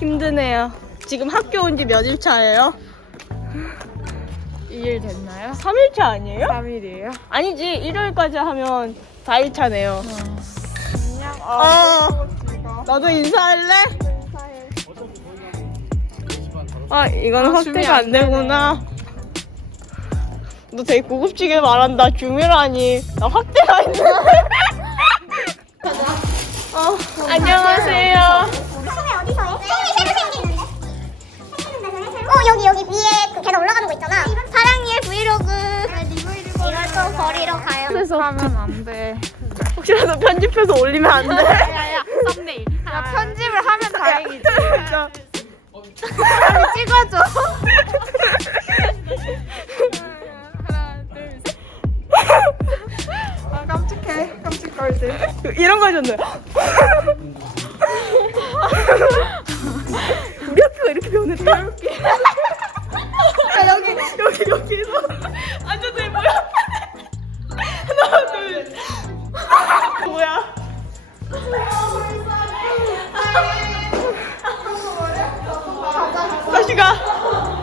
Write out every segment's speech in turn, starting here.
힘드네요. 지금 학교 온 지 몇 일 차예요? 2일 됐나요? 3일 차 아니에요? 3일이에요? 아니지, 일요일까지 하면 4일 차네요. 안녕. 어, 너도 인사할래? 아, 이건 아, 확대가 안. 되구나. 너 되게 고급지게 말한다. 줌이라니. 나 확대가 있는데. 어, 안녕하세요. 어디서 해? 새로? 어 여기 여기 위에 그 계단 올라가는 거 있잖아 사랑니의 브이로그 이걸 또 버리러 가요 그래서 하면 안 돼. 혹시라도 편집해서 올리면 안 돼? 진짜. 빨리 찍어줘. 하나, 둘, 셋. 아, 깜찍해. 깜찍걸들. 이런 거 해줬네. 우리 학교가 이렇게 변했다? 야, 여기, 여기, 여기서 앉아들 뭐야? 하나, 둘. 뭐야? 다시 가.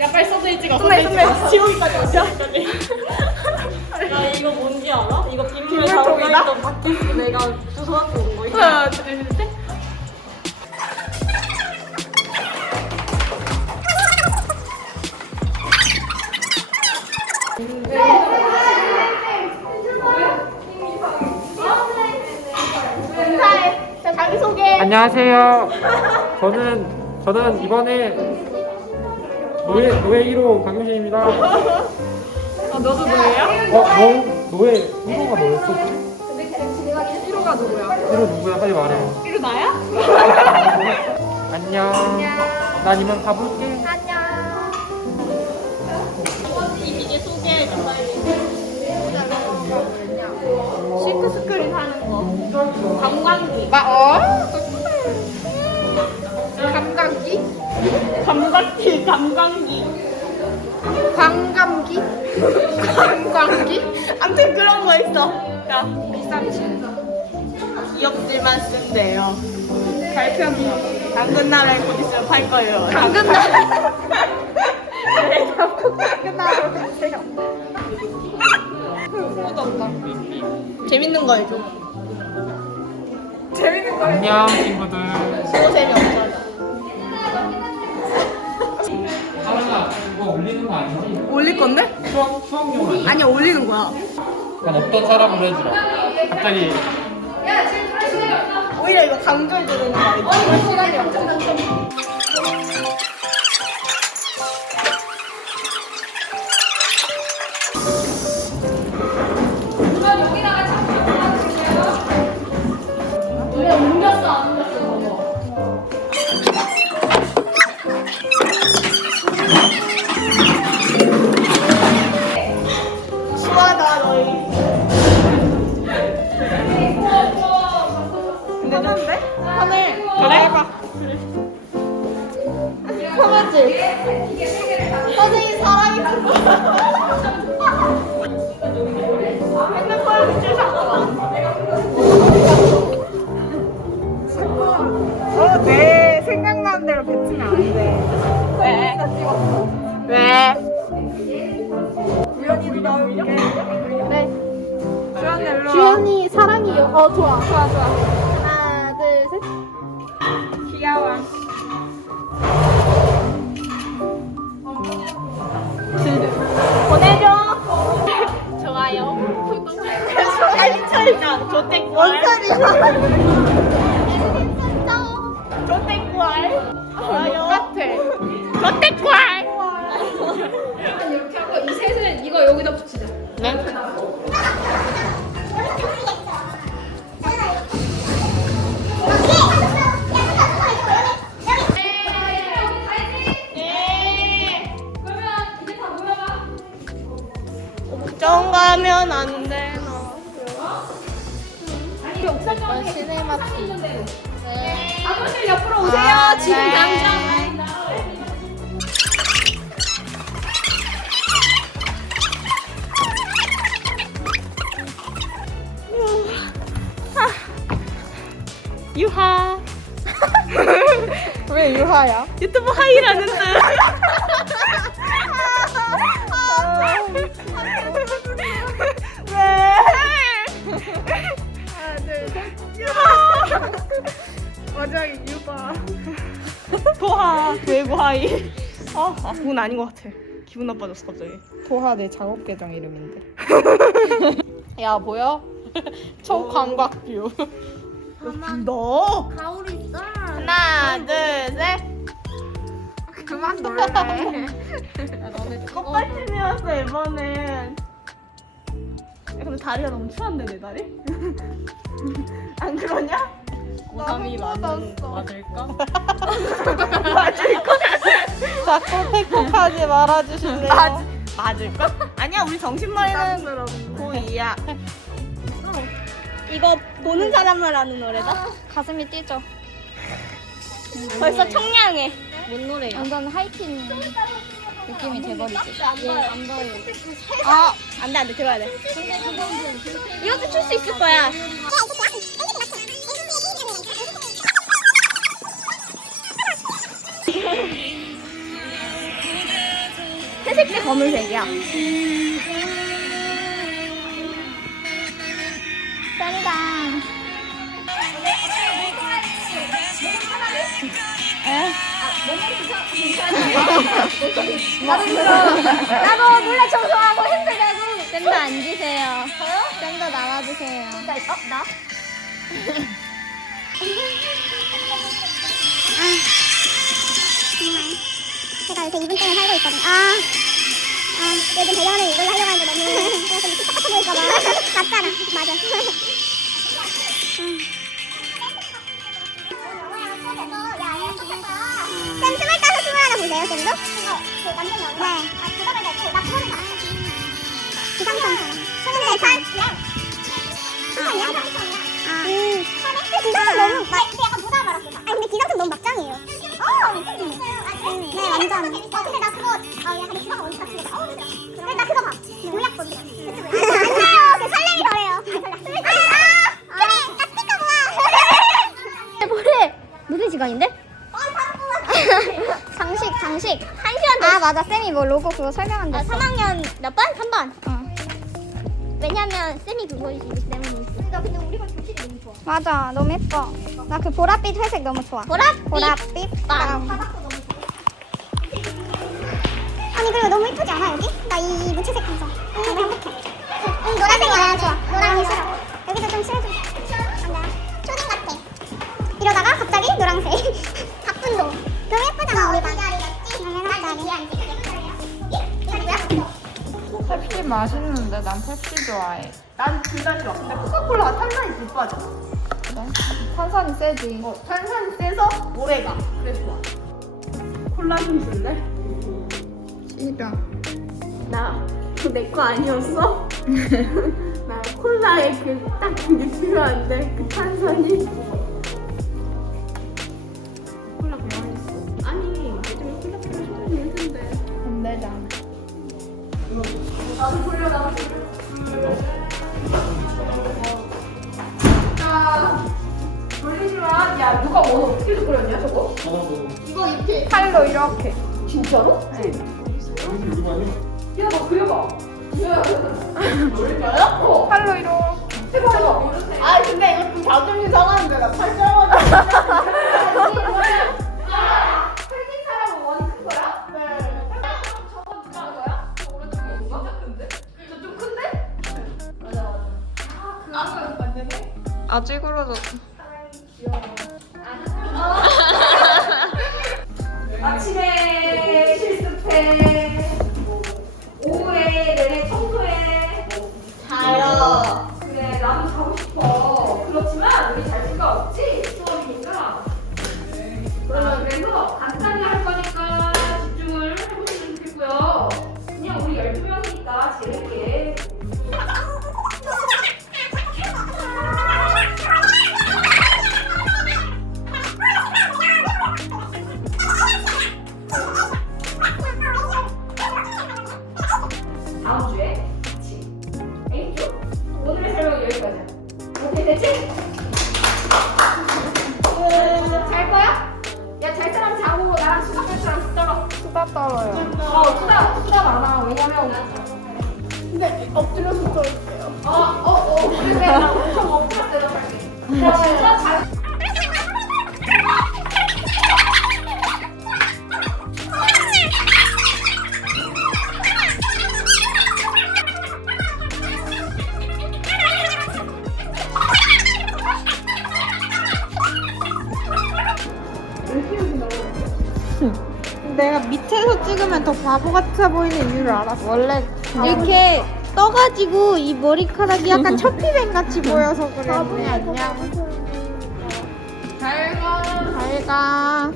야, 빨리 썸네일 찍어. 썸네일. 지옥이까지 와, 지옥이까지. 나 이거 뭔지 알아? 이거 빗물 빗물 통이다? 담아있던 바켓스 내가 주워갖고 온 거. 둘, 안녕하세요. 저는 저는 이번에 노예 노예 1호 강효신입니다. 아, 너도 노예야? 어, 너 노예 1호가 뭐였어? 1호가 누구야? 1호 누구야? 빨리 말해. 1호 나야? 안녕. 난 이만 가볼게. 이제 소개해줘 빨리. 싱크 스크린 하는 거. 관광기. 마, 어? 감각기? 감각기 감광기. 관감기? 관광기? 아무튼 그런 거 있어. 야, 비싼 기업들만 쓴대요. 발표는 당근나라에 곧 있으면 팔 거예요. 당근나라. 재밌는 거 해줘. 안녕 친구들. 또 재미없잖 이거 올리는 거 아니지? 올릴 건데? 추억 추억용 아니야? 아니 올리는 거야. 난 어떤 사람으로 해주라. 갑자기 오히려 이거 강조해 주는 거 알지? 수하다 편한데? 편해. 그래? 해봐. 편하지? 선생님 사랑이 핸드폰 밑줄 잡고 어, 내 생각나는 대로 뱉으면 안 돼. 왜? 왜? 우연히 넣을게. 네. 주연이 사랑이요 어 좋아 좋아, 좋아. 귀여워. 보내줘. 좋아요. 빨리 차이자. 조택 구할. 조택 구할. 좋아요. 같아. 조택 구할. 이렇게 하고 이 셋은 이거 여기다 붙이자. 네. 걱정 가면 안 되나? 이건 시네마틱. 아버님 옆으로 오세요. 지금 당장. 유하. 왜 유하야? 유튜브 하이라는 뜻. 맞아 유하. 도하 외고 하이. 아, 아 그건 아닌 것 같아. 기분 나빠졌어 갑자기. 도하 내 작업 계정 이름인데. 야 보여? 초광각뷰. 너. 가오리 있어. 하나, 둘, 셋. 그만 놀래. 꽃받침이었어 이번엔. 야, 근데 다리가 너무 추한데 내 다리? 안 그러냐? 고3이 맞는 맞을까? 자꾸 택폭하지 말아주실래요? 맞 맞을까? 아니야 우리 정신머리는 고2야. 이거 보는 사람만 아는 노래다. 가슴이 뛰죠. 벌써 청량해. 뭔 노래야? 완전 하이틴 느낌이 돼버리지. 얘안 봐요. 아 안 돼 안 돼 들어야 돼. 이것도 출 수 있을 거야. 검은색이야. 짠이다. 나도 들어. 나도 몰래 청소하고 힘들다고. 쌤도 앉으세요. 저요? 쌤도 나와주세요. 어, 나? 제가 요새 이분 때문에 살고 있거든. 아, 아, 요즘 배경을 이걸로 하려고 하는데 너무 그래서 똑같아 보일까봐. 맞잖아, 맞아. 음. 쌤 스물다섯, 스물하나 보세요, 쌤도? 그 남자 네. 아. 기상청. 아, 아. 음. 기상청 너무 막 근데 기상청 너무 막장이에요. 어, 네 완전. 시간인데? 어. 장식, 장식. 한 시간 아, 맞아. 쌤이 뭐 로고 그거 설명한다. 아 3학년 몇 반? 3반. 어. 왜냐면 쌤이 그거이기 때문에. 나 근데 우리가 교실이 너무 좋아. 맞아. 너무 예뻐. 나 그 보랏빛 회색 너무 좋아. 보랏빛 보랏빛 빵. 빵. 아니 그리고 너무 이쁘지 않아 여기? 나 이 무채색 감성 너무 행복해 응 노란색이 아 좋아 노랑이 싫어 여기도 좀 칠해줘 노랑색 박분도 너무 예쁘잖아 우리 반 자리 펩시 맛있는데 난 펩시 좋아해. 난 둘 다 싫어. 근데 코카콜라가 탄산이 못 빠져. 그래? 탄산이 세지. 어, 탄산이 세서 오래가. 그래 좋아. 콜라 좀 줄래? 싫어. 나내 거 아니었어? 나 콜라에 그 딱 그게 필요한데 그 탄산이 나도 돌려 나도 돌려. 야 돌리지 마. 야 누가 뭐 어떻게 그렸냐 저거? 이거 이렇게 팔로 이렇게. 진짜로? 네. 야, 너 그려봐. 진짜요? 어. 팔로 이렇게. 해봐, 해봐. 아, 근데 이거 좀 자존심 상하는데, 나팔 짧아 맞네. 아직으로도. 아침에 바보 같아 보이는 이유를 알았어. 원래 이렇게 떠가지고 이 머리카락이 약간 초피뱅 같이 보여서 그랬네. 안녕. 잘 가. 잘 가.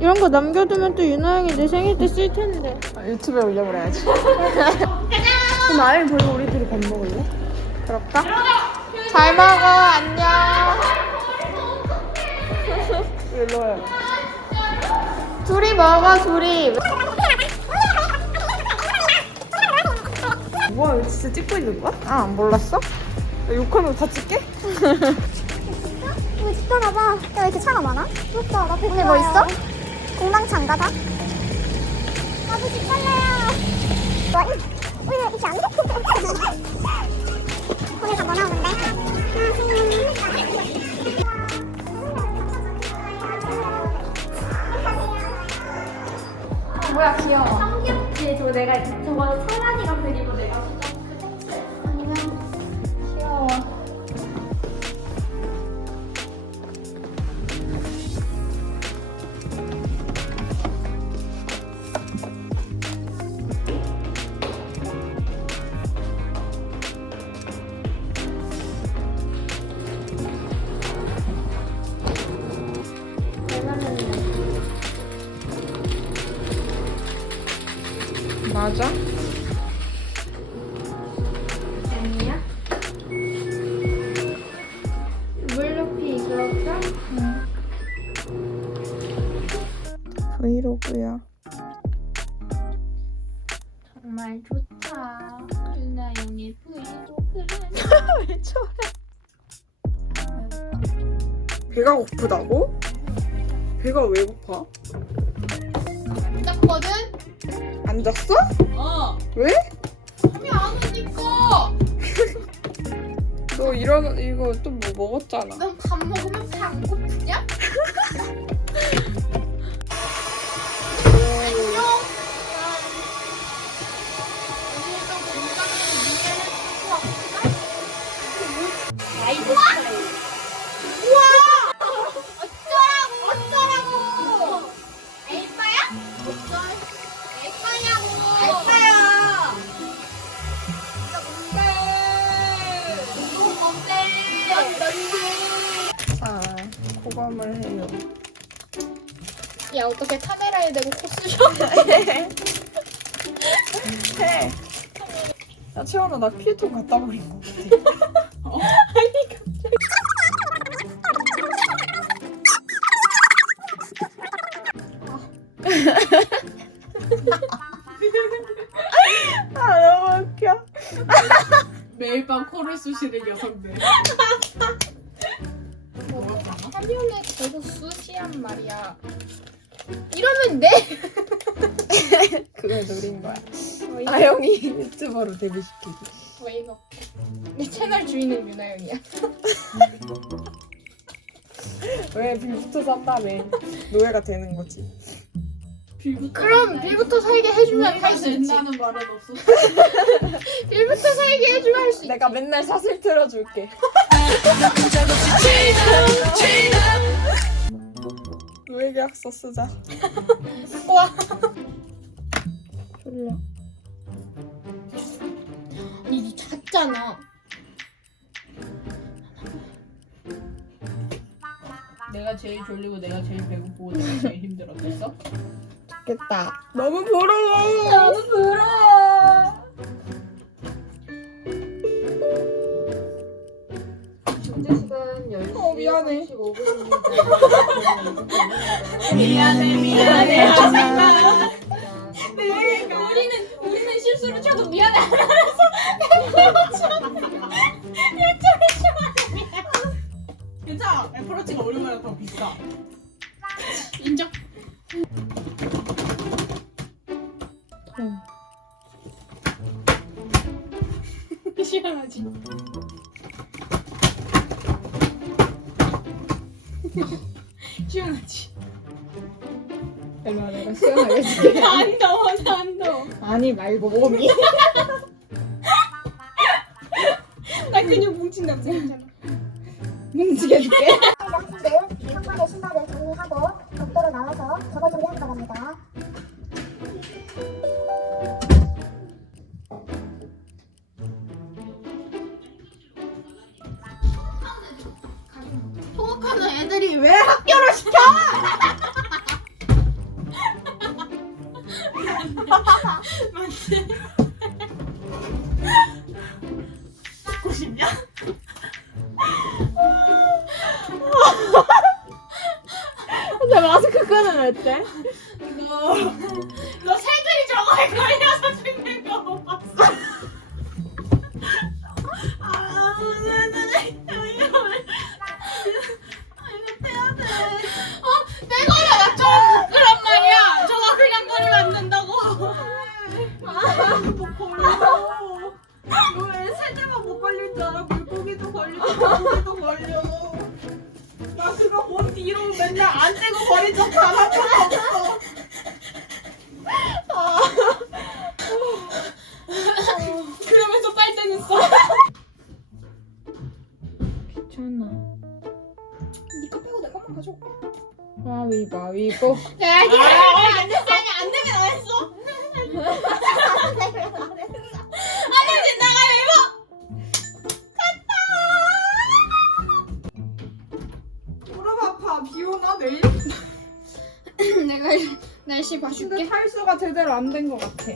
이런 거 남겨두면 또 유나 형이 내 생일 때 쓸 텐데. 유튜브에 올려버려야지. 그럼 아예 벌써 우리들이 밥 먹을래? 그럴까? 잘 먹어. 안녕. 먹어, 둘이. 뭐야, 이거 진짜 찍고 있는 거야? 아, 몰랐어? 야, 욕하면 다 찍게? 이거 진짜 봐봐. 야, 왜 이렇게 차가 많아? 진짜, 나 배고파요. 뭐 있어? 공방창 가 다? 나도 집 갈래요. 뭐, 오늘 이렇게 안 돼? 뭐야 귀여워. 귀엽지? 저 내가 저번에 찬란이가 그리고 정말 좋다. 유나영의 브이로그를. 왜 저래? 배가 고프다고? 배가 왜 고파? 땄거든? 안 잤어? 어. 왜? 잠이 안 오니까. 너 이런, 이거 또 뭐 먹었잖아. 넌 밥 먹으면 배 안 고프냐? 야 어떻게 카메라에 대고 코 쑤셔? 해! 야, 채원아, 나 피해통 갖다 버린 거 같아. 아, 너무 웃겨. 매일 밤 코를 쑤시는 여성들. 화면에 대고 쑤시란 말이야. 이러면 돼? 그걸 노린 거야. 아영이 유튜버로 데뷔시키기. 어이가 없어. 내 채널 주인은 유나영이야. 왜 빌부터 산다며. 노예가 되는 거지. 그럼 빌부터 살게 해주면 할 수 있지. 된다는 말은 없어. 빌부터 살게 해주면 할 수 있지. 내가 맨날 사슬 틀어줄게. 노예 계약서 쓰자. 와. 졸려. 아니 니 잤잖아. 내가 제일 졸리고 내가 제일 배고프고 내가 제일 힘들었겠어? 좋겠다. 너무 부러워. 너무 부러워. 미안해. 미안해 미안해 하지마. 우리는 우리는 실수로 쳐도 미안해. 괜찮아. 애플워치가 오리보다 더 비싸. 시원하지? 일로 와 내가 시원하게 해줄게. 안 더워 안 더워. 아니 말고 몸이 가위바위보 야, 이게 안 됐어. 아니, 안 되면 안 했어. 안 되면 안 했어. 안 되면 나가 무릎 아파. 비 오나 내일? 내가 날씨 근데 봐줄게. 탈수가 제대로 안 된 것 같아.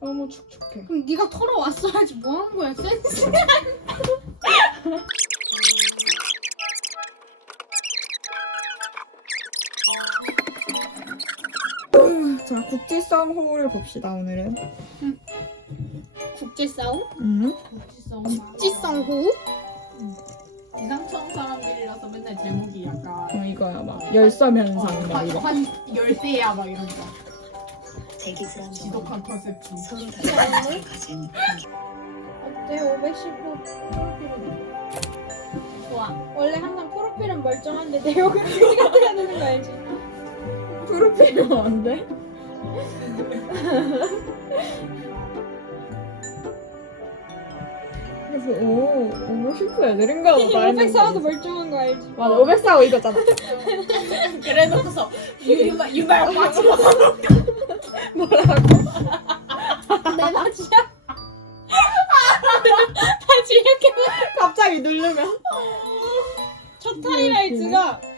너무 축축해. 그럼 네가 털어 왔어야지. 뭐 하는 거야, 센스? 자, 국지성 호우를 봅시다, 오늘은. 국제 싸움? 음. 국지성 호우? 기상청 사람들이라서 맨날 제목이 약간 어, 이거야, 막. 열섬현상, 막 이거. 한 열대야 막 이런 거. 불안정 지독한 컨셉트. 서로 다른 가진 어때 515 좋아. 원래 항상 프로필은 멀쩡한데 내용은 크기가 되는 거 알지? 프로필은 안 돼? 그래서 오, 510 애들인가 보다. 504도 멀쩡한 거 알지? 맞아, 504고 이거잖아. 그래놓고서 유말 유말 빠지고 뭐라고? 내 맛이야? 다시 이렇게 갑자기 누르면. 첫 하이라이트가 빨래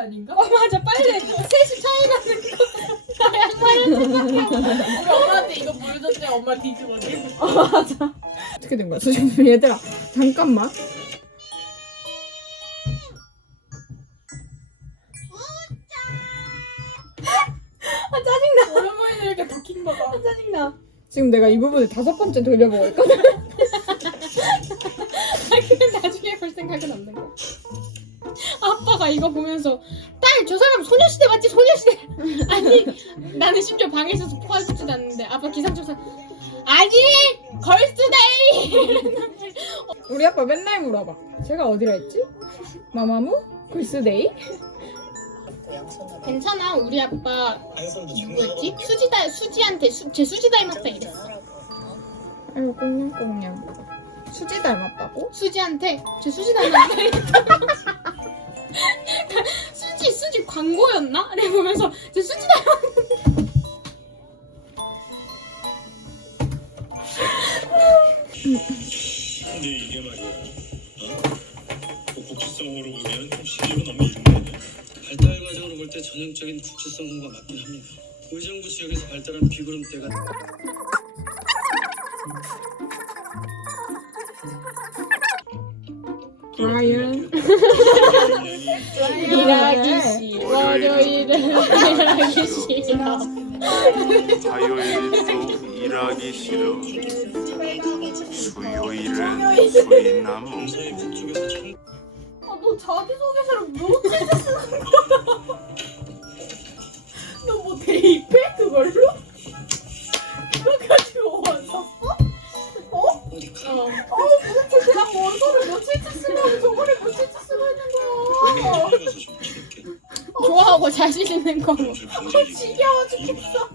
아닌가? 어 맞아 빨리 셋이 차이 나는 거. 나 양말을 우리 엄마한테 이거 보여줬대 엄마 뒤집어지. 어떻게 된 거야? 지금 얘들아, 잠깐만. 오랜만에 이렇게 바뀐 거다. 짜증나 지금 내가 이 부분을 다섯 번째 돌려보고 있거든. 근데 나중에 볼 생각은 없는 거야. 아빠가 이거 보면서 딸 저 사람 소녀시대 맞지 소녀시대 아니 나는 심지어 방에 있어서 포함되지도 않는데 아빠 기상청사 아니 걸스데이 우리 아빠 맨날 물어봐. 제가 어디라 했지? 마마무? 글스데이? 양손 괜찮아 우리 아빠 누구였지 수지다 수지한테 수, 제 수지 닮았다 이랬어 아이고 꽁냥꽁냥. 수지 닮았다고? 수지한테 제 수지 닮았다 이랬다 수지 수지 광고였나? 래 보면서 제 수지 닮았다 근데 이게 말이야, 어? 그 국지성으로 보면 좀 시기가 너무 이른데 발달 과정으로 볼 때 전형적인 국지성 호가 맞긴 합니다. 의정부 지역에서 발달한 비구름대가 브라이언. 일하기 싫어 월요일은 일하기 싫어 화요일도 일하기 싫어 수요일은 수리나 먹고 아너 자기소개서를 몇 쓰는 거야 너 뭐 대입해 그걸로? 있는 거. 지겨워 죽겠어.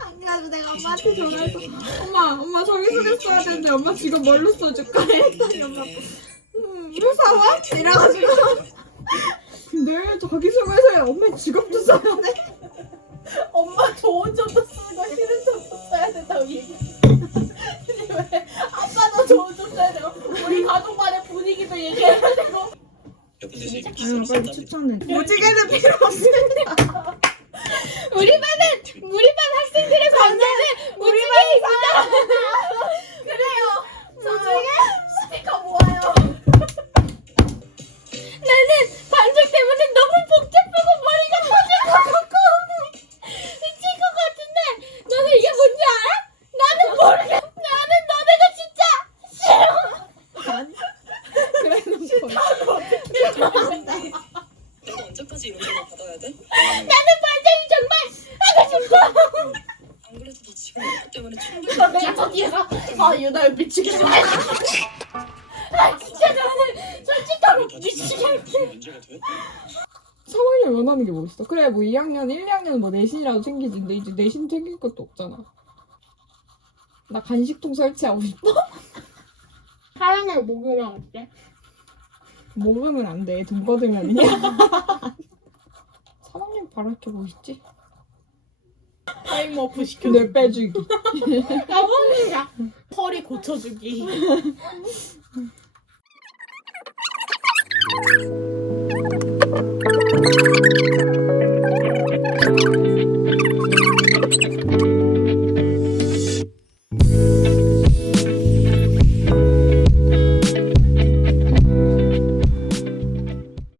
안 그래도 내가 엄마한테 전화해서 엄마 엄마 자기소개 써야 되는데 엄마 지금 뭘로 써줄까 했더니 엄마 음 회사원? 이래가지고 2학년, 1, 2학년 뭐 내신이라도 생기지 근데 이제 내신 생길 것도 없잖아 나 간식통 설치하고 싶어 사랑을 먹으면 어때? 먹으면 안돼 돈 걷으면이야 3학년 바랄 게 뭐 있지? 타임워프 시켜. 뇌 빼주기 나보니까 허리 고쳐주기.